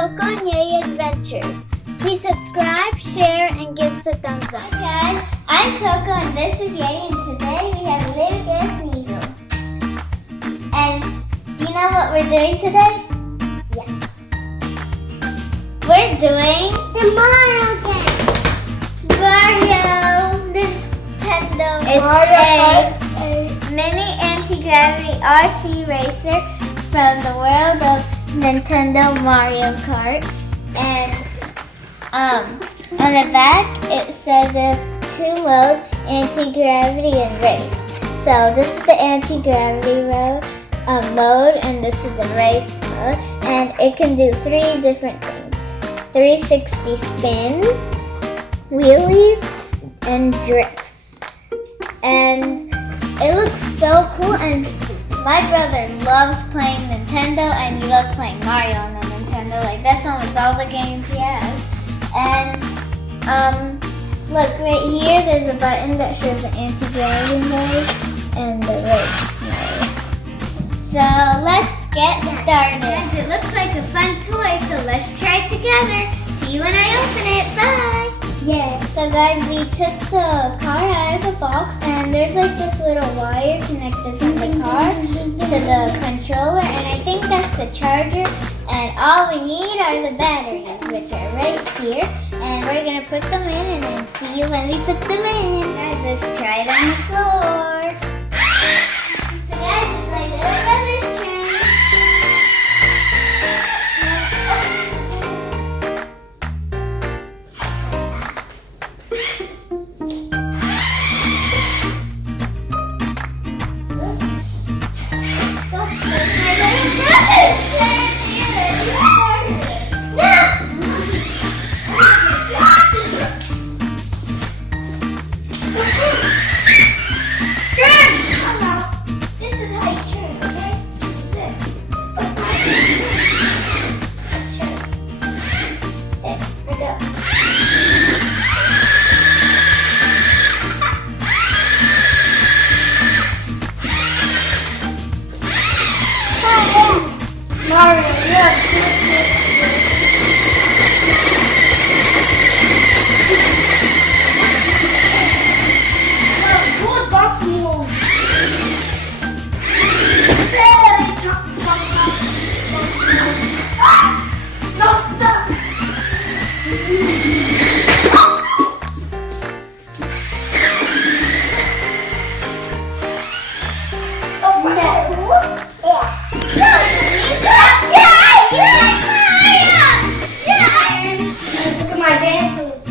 Coco and Yay Adventures. Please subscribe, share, and give us a thumbs up. Hi guys, I'm Coco and this is Yay, and today we have Little Guest Sneasel. And do you know what we're doing today? Yes. We're doing The Mario game. Nintendo. It's a mini anti-gravity RC racer from the world of Nintendo Mario Kart. And on the back it says if 2 modes, anti-gravity and race. So this is the anti-gravity mode and this is the race mode. And it can do 3 different things. 360 spins, wheelies, and drifts. And it looks so cool, and my brother loves playing Nintendo and he loves playing Mario on the Nintendo. Like, that's almost all the games he has. And look right here, there's a button that shows the anti-gravity mode and the race mode. So let's get started. Guys, it looks like a fun toy, so let's try it together. See you when I open it. Bye! Yeah, so guys, we took the car out of the box, and there's like this little wire connected from the car to the controller, and I think that's the charger. And all we need are the batteries, which are right here. And we're gonna put them in, and then see you when we put them in. Guys, let's try it on the floor. So guys, it's my little brother's turn. Mario, yes. Good box move. Very tough box move. No, stop. Oh, yeah. Look at my dance moves.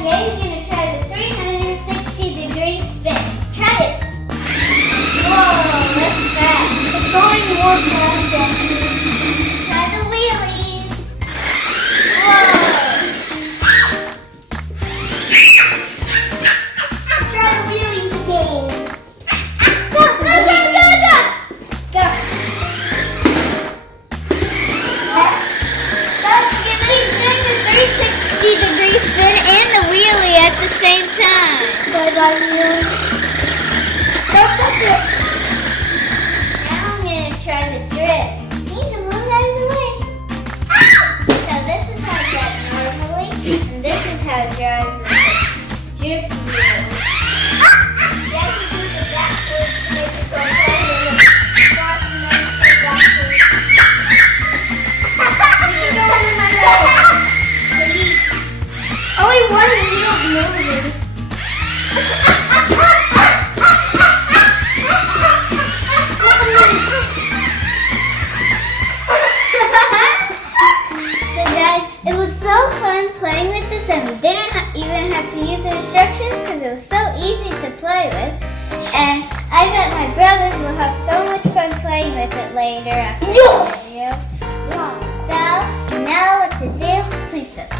Yay's gonna try the 360-degree spin. Try it. Whoa, that's fast. It's going more faster. Try the wheelies. Whoa. Let's try the wheelies again. Go, go, go, go, go. Go. He's doing the 360-degree spin and the wheelie at the same time. Good on you. That's it. Now I'm gonna try the drift. Need to move out of the way. So this is how it drives normally, and this is how it drives in the drift wheels. You have to do the backwards to make it go forward. Stop and then go backwards. You're going in my way. Please. Only one wheel moving. So guys, it was so fun playing with this, and we didn't even have to use instructions because it was so easy to play with. And I bet my brothers will have so much fun playing with it later after Yes! the video. Yes! So, you know what to do. Please subscribe.